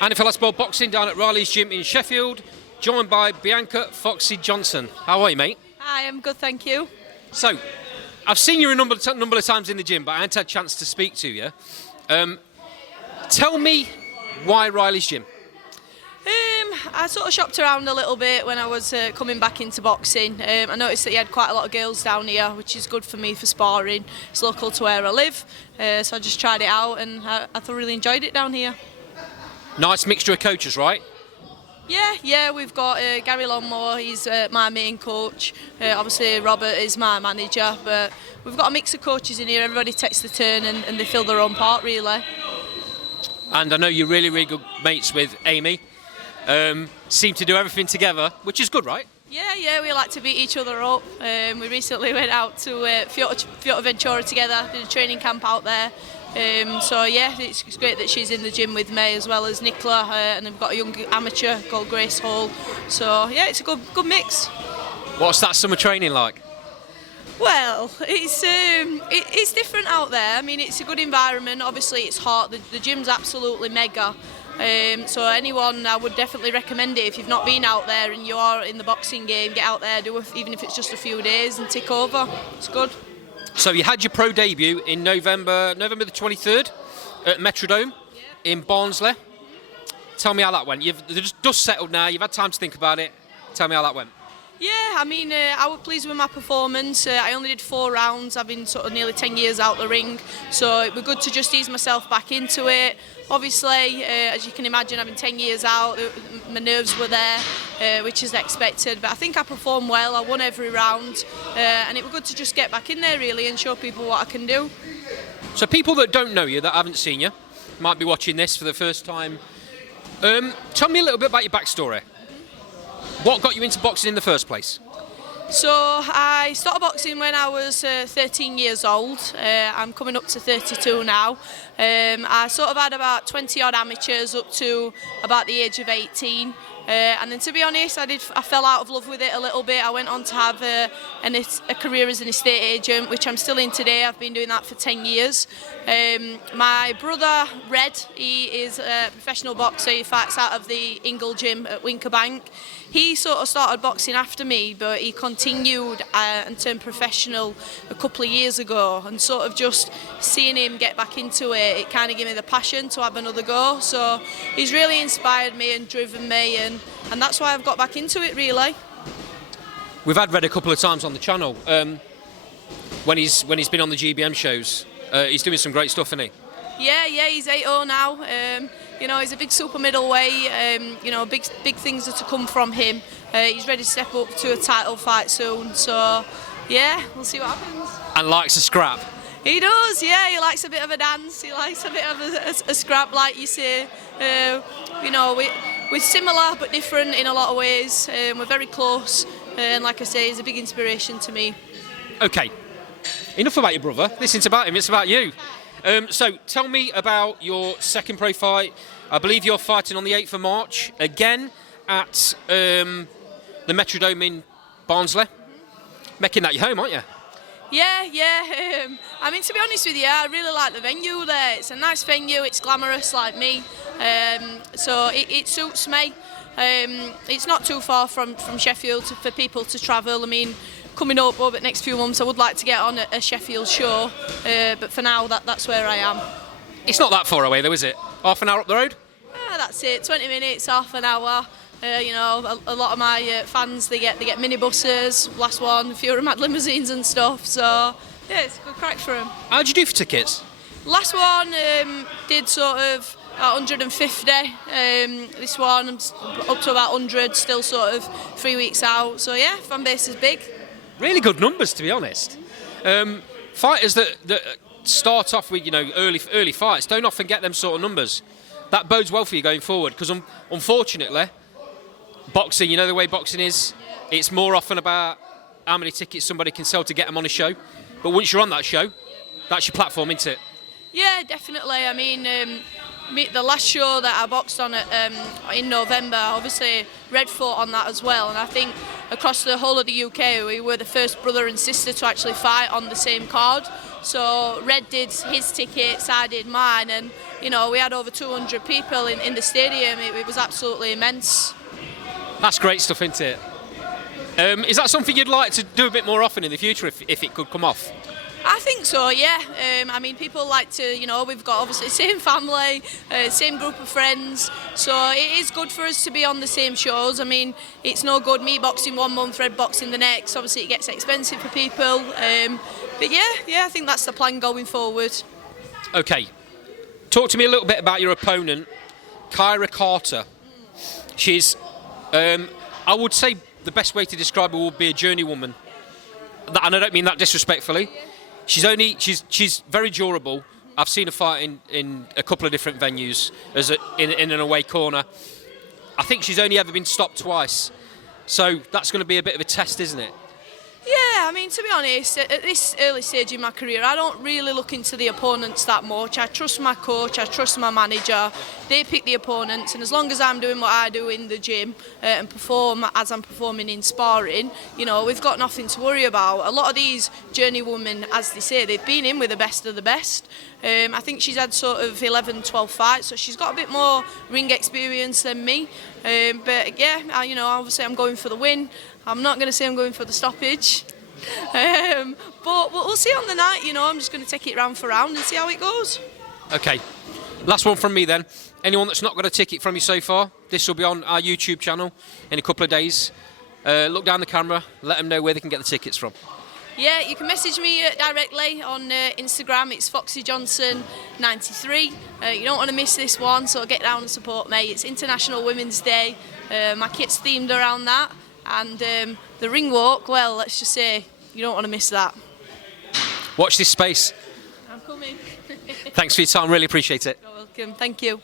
NFL Sport Boxing down at Riley's Gym in Sheffield, joined by Bianca Foxy Johnson. How are you, mate? Hi, I'm good, thank you. So, I've seen you a number of times in the gym, but I hadn't had a chance to speak to you. Tell me why Riley's Gym? I sort of shopped around a little bit when I was coming back into boxing. I noticed that you had quite a lot of girls down here, which is good for me for sparring. It's local to where I live, so I just tried it out and I thoroughly enjoyed it down here. Nice mixture of coaches, right? Yeah, we've got Gary Longmore, he's my main coach. Obviously Robert is my manager, but we've got a mix of coaches in here. Everybody takes the turn and they fill their own part, really. And I know you're really, really good mates with Amy. Seem to do everything together, which is good, right? Yeah, we like to beat each other up. We recently went out to Fuerteventura together, did a training camp out there. So yeah, it's great that she's in the gym with me as well as Nicola, and we've got a young amateur called Grace Hall. So yeah, it's a good mix. What's that summer training like? Well, it's different out there. I mean, it's a good environment. Obviously, it's hot. The gym's absolutely mega. So anyone, I would definitely recommend it. If you've not been out there and you are in the boxing game, get out there, even if it's just a few days and tick over. It's good. So you had your pro debut in November the 23rd at Metrodome in Barnsley. Tell me how that went. You've just settled now. You've had time to think about it. Tell me how that went. Yeah, I mean, I was pleased with my performance. I only did 4 rounds. I've been sort of nearly 10 years out the ring, so it was good to just ease myself back into it. Obviously, as you can imagine, I've been 10 years out. My nerves were there, which is expected. But I think I performed well. I won every round, and it was good to just get back in there really and show people what I can do. So people that don't know you, that haven't seen you, might be watching this for the first time. Tell me a little bit about your backstory. What got you into boxing in the first place? So I started boxing when I was 13 years old. I'm coming up to 32 now. I sort of had about 20 odd amateurs up to about the age of 18. And then to be honest, I fell out of love with it a little bit. I went on to have a career as an estate agent, which I'm still in today. I've been doing that for 10 years. My brother, Red, he is a professional boxer. He fights out of the Ingle Gym at Winkerbank. He sort of started boxing after me, but he continued and turned professional a couple of years ago. And sort of just seeing him get back into it, it kind of gave me the passion to have another go. So he's really inspired me and driven me, and that's why I've got back into it, really. We've had Red a couple of times on the channel. When he's been on the GBM shows, he's doing some great stuff, isn't he? Yeah, he's 8-0 now. You know, he's a big super middleweight. You know, big things are to come from him. He's ready to step up to a title fight soon. So, yeah, we'll see what happens. And likes a scrap. He does, yeah. He likes a bit of a dance. He likes a bit of a scrap, like you say. You know, we're similar but different in a lot of ways. We're very close, and like I say, he's a big inspiration to me. Okay, enough about your brother. This isn't about him, it's about you. So tell me about your second pro fight. I believe you're fighting on the 8th of March, again at the Metrodome in Barnsley. Making that your home, aren't you? Yeah. I mean, to be honest with you, I really like the venue there. It's a nice venue, it's glamorous like me, so it suits me. It's not too far from Sheffield for people to travel. I mean, coming up over the next few months, I would like to get on a Sheffield show, but for now, that's where I am. It's not that far away though, is it? Half an hour up the road? That's it, 20 minutes, half an hour. You know, a lot of my fans, they get minibuses, last one, a few of them had limousines and stuff, so yeah, it's a good crack for them. How'd you do for tickets? Last one did sort of 150, this one I'm up to about 100, still sort of 3 weeks out, so yeah, fan base is big. Really good numbers, to be honest. Fighters that start off with, you know, early fights don't often get them sort of numbers. That bodes well for you going forward, because unfortunately, boxing, you know the way boxing is, it's more often about how many tickets somebody can sell to get them on a show. But once you're on that show, that's your platform, isn't it? Yeah, definitely. I mean, the last show that I boxed on in November, obviously Red fought on that as well, and I think across the whole of the UK. We were the first brother and sister to actually fight on the same card. So Red did his tickets, I did mine, and you know, we had over 200 people in the stadium. It was absolutely immense. That's great stuff, isn't it? Is that something you'd like to do a bit more often in the future if it could come off? I think so, yeah. I mean, people like to, you know, we've got obviously the same family, same group of friends, so it is good for us to be on the same shows. I mean, it's no good me boxing one month, Red boxing the next. Obviously, it gets expensive for people. But yeah, I think that's the plan going forward. Okay. Talk to me a little bit about your opponent, Kyra Carter. She's, I would say the best way to describe her would be a journeywoman. And I don't mean that disrespectfully. She's very durable. I've seen her fight in a couple of different venues in an away corner. I think she's only ever been stopped twice. So that's going to be a bit of a test, isn't it? Yeah, I mean, to be honest, at this early stage in my career, I don't really look into the opponents that much. I trust my coach, I trust my manager. They pick the opponents, and as long as I'm doing what I do in the gym and perform as I'm performing in sparring, you know, we've got nothing to worry about. A lot of these journeywomen, as they say, they've been in with the best of the best. I think she's had sort of 11, 12 fights, so she's got a bit more ring experience than me. But yeah, you know, obviously I'm going for the win. I'm not going to say I'm going for the stoppage. But we'll see on the night, you know. I'm just going to take it round for round and see how it goes. Okay. Last one from me then. Anyone that's not got a ticket from you so far, this will be on our YouTube channel in a couple of days. Look down the camera, let them know where they can get the tickets from. Yeah, you can message me directly on Instagram. It's Foxy Johnson 93. You don't want to miss this one, so get down and support me. It's International Women's Day. My kit's themed around that. And the ring walk, well, let's just say you don't want to miss that. Watch this space. I'm coming. Thanks for your time, really appreciate it. You're welcome, thank you.